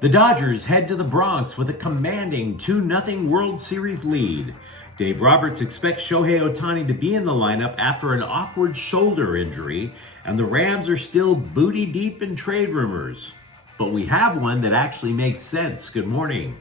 The Dodgers head to the Bronx with a commanding 2-0 World Series lead. Dave Roberts expects Shohei Ohtani to be in the lineup after an awkward shoulder injury, and the Rams are still booty deep in trade rumors. But we have one that actually makes sense. Good morning.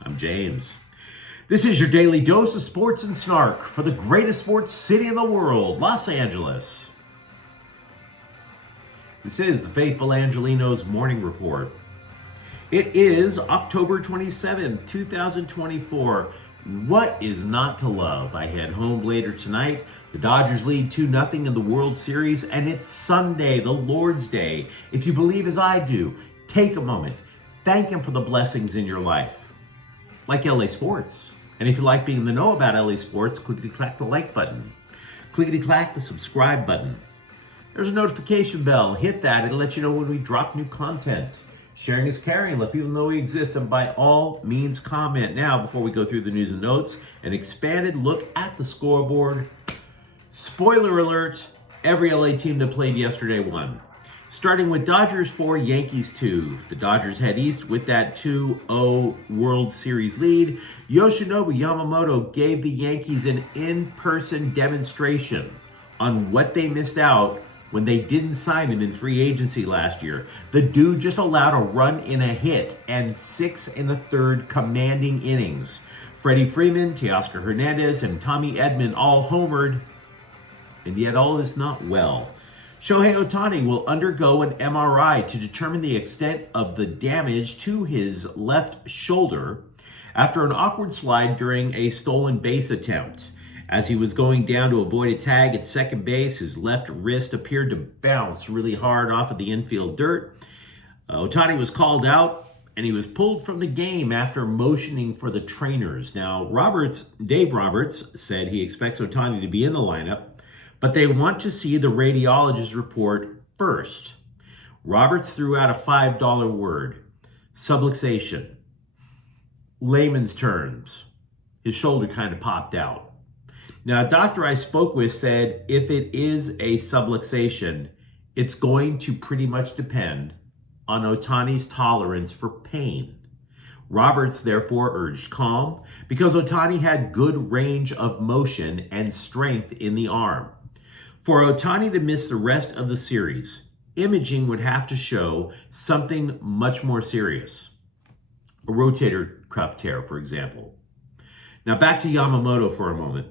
I'm James. This is your daily dose of sports and snark for the greatest sports city in the world, Los Angeles. This is the faithful Angelenos morning report. It is October 27, 2024. What is not to love? I head home later tonight. The Dodgers lead 2-0 in the World Series, and it's Sunday, the Lord's Day. If you believe as I do, take a moment. Thank Him for the blessings in your life. Like LA Sports. And if you like being in the know about LA Sports, clickety-clack the like button. Clickety-clack the subscribe button. There's a notification bell. Hit that. It'll let you know when we drop new content. Sharing is caring. Let people know we exist, and by all means comment. Now, before we go through the news and notes, an expanded look at the scoreboard. Spoiler alert, every LA team that played yesterday won. Starting with Dodgers 4, Yankees 2. The Dodgers head east with that 2-0 World Series lead. Yoshinobu Yamamoto gave the Yankees an in-person demonstration on what they missed out when they didn't sign him in free agency last year. The dude just allowed a run in a hit and 6 1/3 commanding innings. Freddie Freeman, Teoscar Hernandez, and Tommy Edman all homered, and yet all is not well. Shohei Ohtani will undergo an MRI to determine the extent of the damage to his left shoulder after an awkward slide during a stolen base attempt. As he was going down to avoid a tag at second base, his left wrist appeared to bounce really hard off of the infield dirt. Ohtani was called out, and he was pulled from the game after motioning for the trainers. Now, Dave Roberts said he expects Ohtani to be in the lineup, but they want to see the radiologist report first. Roberts threw out a $5 word: subluxation. Layman's terms, his shoulder kind of popped out. Now, a doctor I spoke with said if it is a subluxation, it's going to pretty much depend on Ohtani's tolerance for pain. Roberts therefore urged calm because Ohtani had good range of motion and strength in the arm. For Ohtani to miss the rest of the series, imaging would have to show something much more serious. A rotator cuff tear, for example. Now back to Yamamoto for a moment.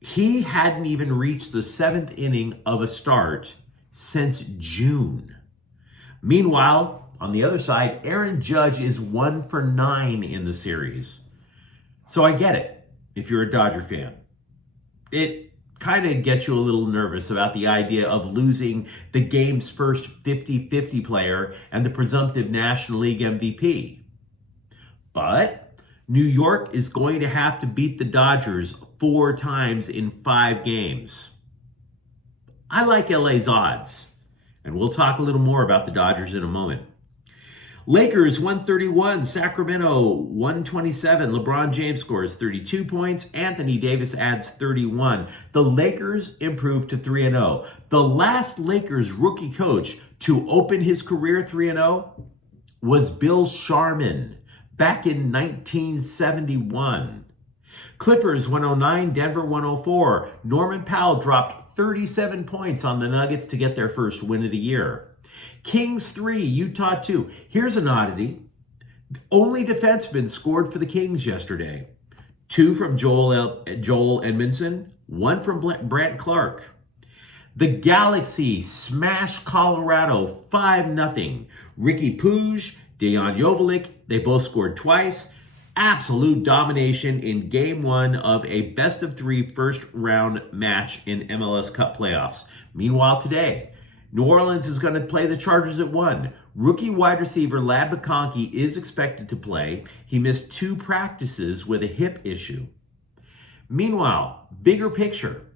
He hadn't even reached the 7th inning of a start since June. Meanwhile, on the other side, Aaron Judge is 1 for 9 in the series. So I get it if you're a Dodger fan. It kind of gets you a little nervous about the idea of losing the game's first 50-50 player and the presumptive National League MVP. But New York is going to have to beat the Dodgers 4 times in 5 games. I like LA's odds, and we'll talk a little more about the Dodgers in a moment. Lakers 131, Sacramento 127. LeBron James scores 32 points. Anthony Davis adds 31. The Lakers improved to 3-0. The last Lakers rookie coach to open his career 3-0 was Bill Sharman back in 1971. Clippers 109, Denver 104. Norman Powell dropped 37 points on the Nuggets to get their first win of the year. Kings 3, Utah 2. Here's an oddity. Only defenseman scored for the Kings yesterday. 2 from Joel Edmondson, 1 from Brant Clark. The Galaxy smashed Colorado 5-0. Ricky Puig, Dejan Joveljic, they both scored twice. Absolute domination in Game 1 of a best-of-3 first-round match in MLS Cup playoffs. Meanwhile, today, New Orleans is going to play the Chargers at 1. Rookie wide receiver Ladd McConkey is expected to play. He missed 2 practices with a hip issue. Meanwhile, bigger picture.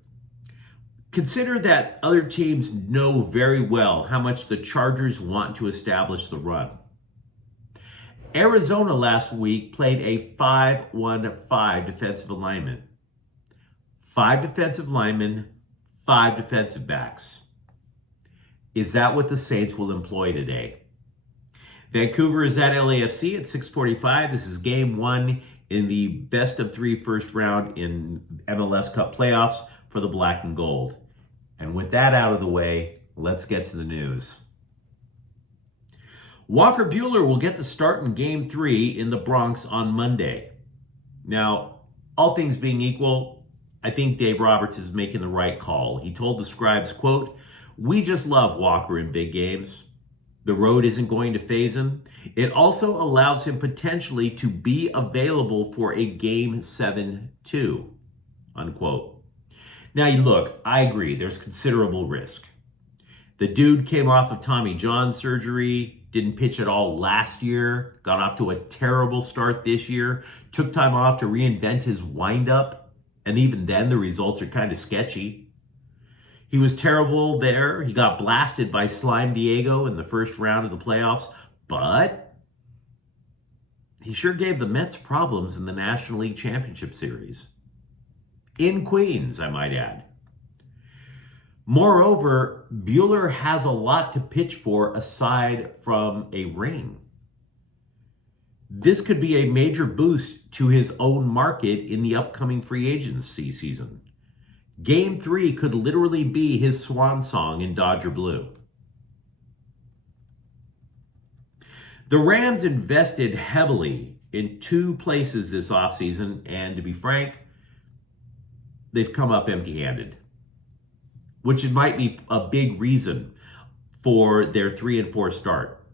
Consider that other teams know very well how much the Chargers want to establish the run. Arizona last week played a 5-1-5 defensive alignment. 5 defensive linemen, 5 defensive backs. Is that what the Saints will employ today? Vancouver is at LAFC at 6:45. This is game one in the best of three first round in MLS Cup playoffs for the Black and Gold. And with that out of the way, let's get to the news. Walker Buehler will get the start in game three in the Bronx on Monday. Now, all things being equal, I think Dave Roberts is making the right call. He told the Scribes, quote, "We just love Walker in big games. The road isn't going to faze him. It also allows him potentially to be available for a game 7-2, unquote. Now, look, I agree, there's considerable risk. The dude came off of Tommy John surgery, didn't pitch at all last year, got off to a terrible start this year, took time off to reinvent his windup, and even then the results are kind of sketchy. He was terrible there. He got blasted by Slime Diego in the first round of the playoffs, but he sure gave the Mets problems in the National League Championship Series. In Queens, I might add. Moreover, Buehler has a lot to pitch for aside from a ring. This could be a major boost to his own market in the upcoming free agency season. Game 3 could literally be his swan song in Dodger blue. The Rams invested heavily in two places this offseason, and to be frank, they've come up empty-handed, which might be a big reason for their 3-4 start.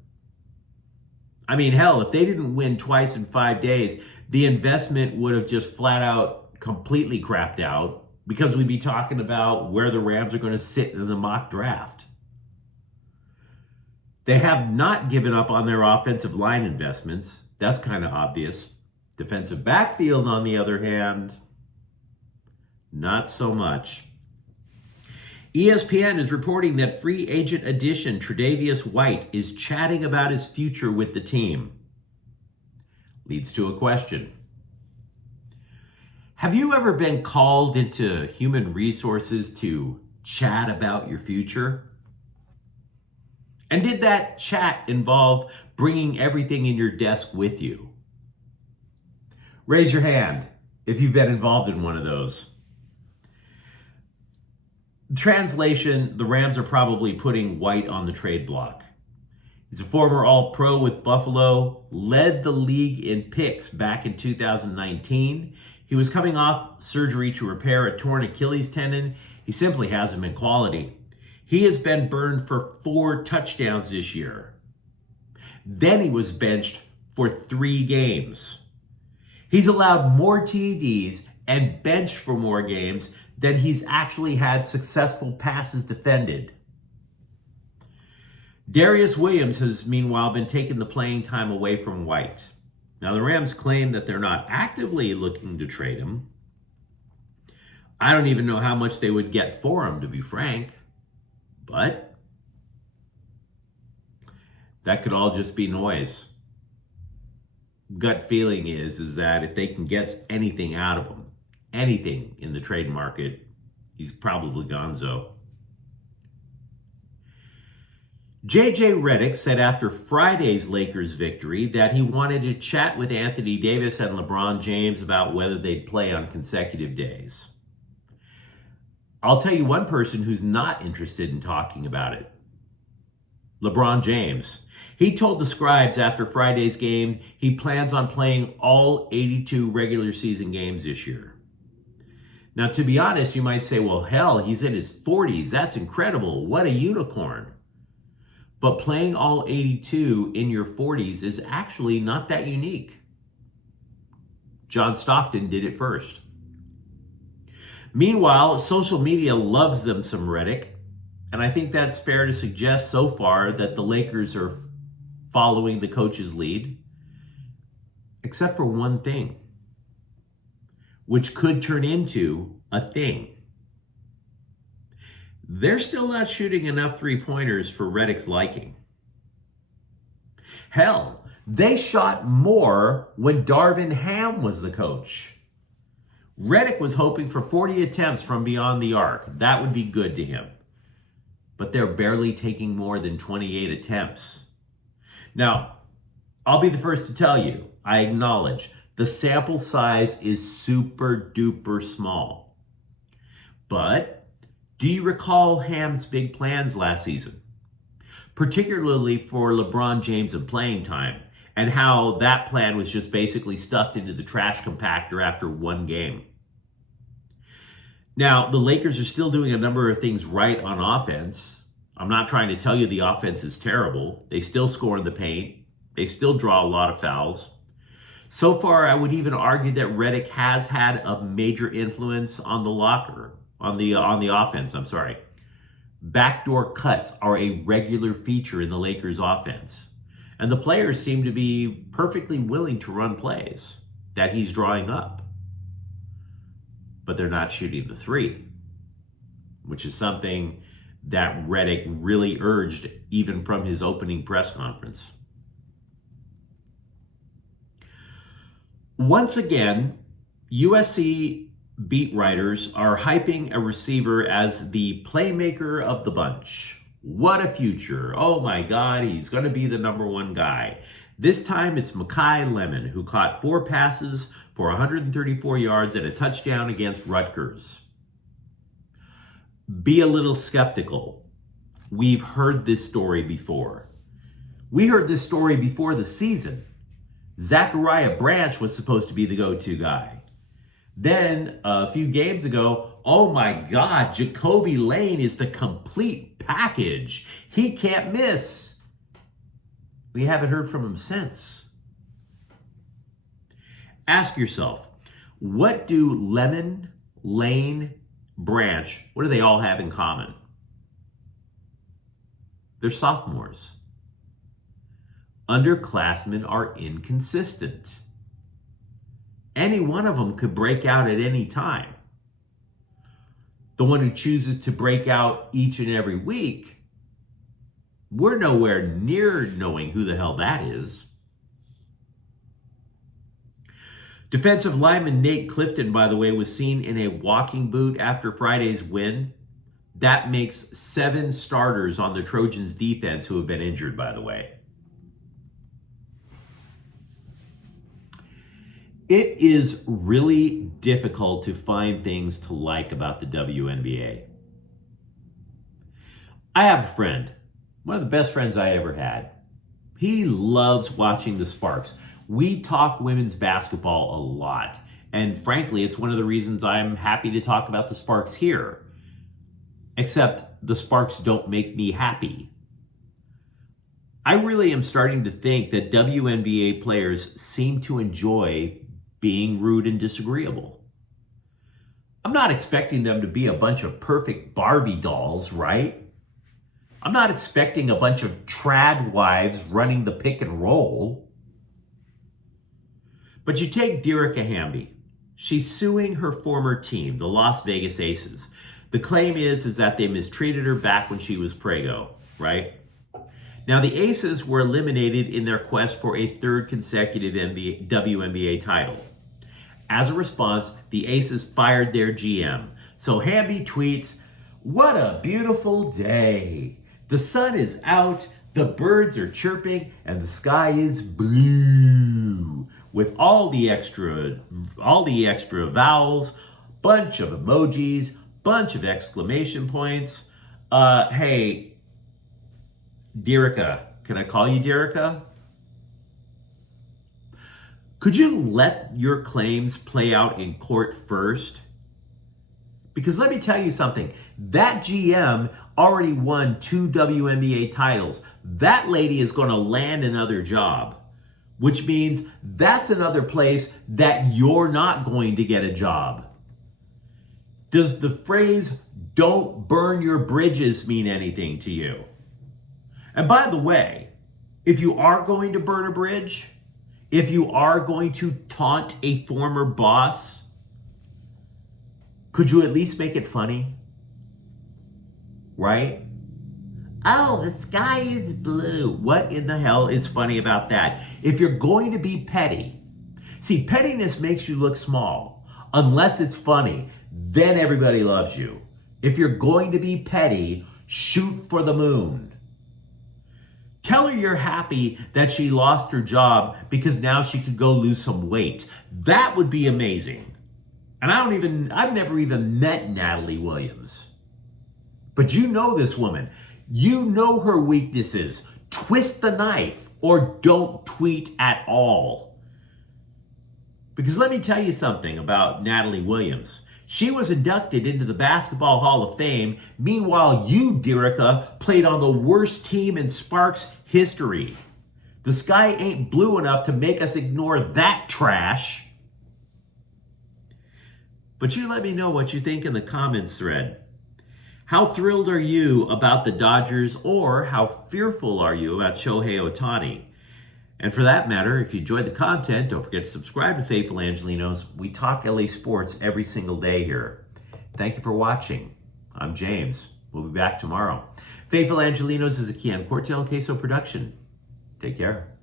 I mean, hell, if they didn't win twice in 5 days, the investment would have just flat out completely crapped out, because we'd be talking about where the Rams are going to sit in the mock draft. They have not given up on their offensive line investments. That's kind of obvious. Defensive backfield, on the other hand, not so much. ESPN is reporting that free agent addition Tre'Davious White is chatting about his future with the team. Leads to a question. Have you ever been called into human resources to chat about your future? And did that chat involve bringing everything in your desk with you? Raise your hand if you've been involved in one of those. Translation, the Rams are probably putting White on the trade block. He's a former All-Pro with Buffalo, led the league in picks back in 2019. He was coming off surgery to repair a torn Achilles tendon. He simply hasn't been quality. He has been burned for 4 touchdowns this year. Then he was benched for 3 games. He's allowed more TDs and benched for more games than he's actually had successful passes defended. Darius Williams has meanwhile been taking the playing time away from White. Now, the Rams claim that they're not actively looking to trade him. I don't even know how much they would get for him, to be frank. But that could all just be noise. Gut feeling is that if they can get anything out of him, anything in the trade market, he's probably gonzo. J.J. Redick said after Friday's Lakers victory that he wanted to chat with Anthony Davis and LeBron James about whether they'd play on consecutive days. I'll tell you one person who's not interested in talking about it. LeBron James. He told the Scribes after Friday's game he plans on playing all 82 regular season games this year. Now, to be honest, you might say, well, hell, he's in his 40s. That's incredible. What a unicorn. But playing all 82 in your 40s is actually not that unique. John Stockton did it first. Meanwhile, social media loves them some Redick, and I think that's fair to suggest so far that the Lakers are following the coach's lead, except for one thing, which could turn into a thing. They're still not shooting enough three-pointers for Redick's liking. Hell, they shot more when Darvin Ham was the coach. Redick was hoping for 40 attempts from beyond the arc. That would be good to him. But they're barely taking more than 28 attempts. Now, I'll be the first to tell you, I acknowledge the sample size is super duper small. But do you recall Ham's big plans last season? Particularly for LeBron James and playing time, and how that plan was just basically stuffed into the trash compactor after one game. Now, the Lakers are still doing a number of things right on offense. I'm not trying to tell you the offense is terrible. They still score in the paint. They still draw a lot of fouls. So far, I would even argue that Redick has had a major influence on the offense. Backdoor cuts are a regular feature in the Lakers offense. And the players seem to be perfectly willing to run plays that he's drawing up. But they're not shooting the three, which is something that Redick really urged even from his opening press conference. Once again, USC beat writers are hyping a receiver as the playmaker of the bunch. What a future. Oh my God, he's going to be the number one guy. This time it's Makai Lemon, who caught 4 passes for 134 yards and a touchdown against Rutgers. Be a little skeptical. We've heard this story before. We heard this story before the season. Zachariah Branch was supposed to be the go-to guy. Then a few games ago, oh my God, Jacoby Lane is the complete package. He can't miss. We haven't heard from him since. Ask yourself, what do Lemon, Lane, Branch, what do they all have in common? They're sophomores. Underclassmen are inconsistent. Any one of them could break out at any time. The one who chooses to break out each and every week, we're nowhere near knowing who the hell that is. Defensive lineman Nate Clifton, by the way, was seen in a walking boot after Friday's win. That makes 7 starters on the Trojans defense who have been injured, by the way. It is really difficult to find things to like about the WNBA. I have a friend, one of the best friends I ever had. He loves watching the Sparks. We talk women's basketball a lot. And frankly, it's one of the reasons I'm happy to talk about the Sparks here. Except the Sparks don't make me happy. I really am starting to think that WNBA players seem to enjoy being rude and disagreeable. I'm not expecting them to be a bunch of perfect Barbie dolls, right? I'm not expecting a bunch of trad wives running the pick and roll. But you take Derica Hamby. She's suing her former team, the Las Vegas Aces. The claim is that they mistreated her back when she was prego, right? Now, the Aces were eliminated in their quest for a 3rd consecutive WNBA title. As a response, the Aces fired their GM. So Hamby tweets, "What a beautiful day. The sun is out, the birds are chirping, and the sky is blue." With all the extra vowels, bunch of emojis, bunch of exclamation points. Hey, Derica, can I call you Derica? Could you let your claims play out in court first? Because let me tell you something, that GM already won 2 WNBA titles. That lady is going to land another job, which means that's another place that you're not going to get a job. Does the phrase, "don't burn your bridges," mean anything to you? And by the way, if you are going to burn a bridge, if you are going to taunt a former boss, could you at least make it funny? Right? Oh, the sky is blue. What in the hell is funny about that? If you're going to be petty, see, pettiness makes you look small. Unless it's funny, then everybody loves you. If you're going to be petty, shoot for the moon. Tell her you're happy that she lost her job because now she could go lose some weight. That would be amazing. And I've never even met Natalie Williams. But you know this woman. You know her weaknesses. Twist the knife or don't tweet at all. Because let me tell you something about Natalie Williams. She was inducted into the Basketball Hall of Fame. Meanwhile, you, Derica, played on the worst team in Sparks history. The sky ain't blue enough to make us ignore that trash. But you let me know what you think in the comments thread. How thrilled are you about the Dodgers, or how fearful are you about Shohei Ohtani? And for that matter, if you enjoyed the content, don't forget to subscribe to Faithful Angelenos. We talk LA sports every single day here. Thank you for watching. I'm James. We'll be back tomorrow. Faithful Angelenos is a Kian Cortel Queso production. Take care.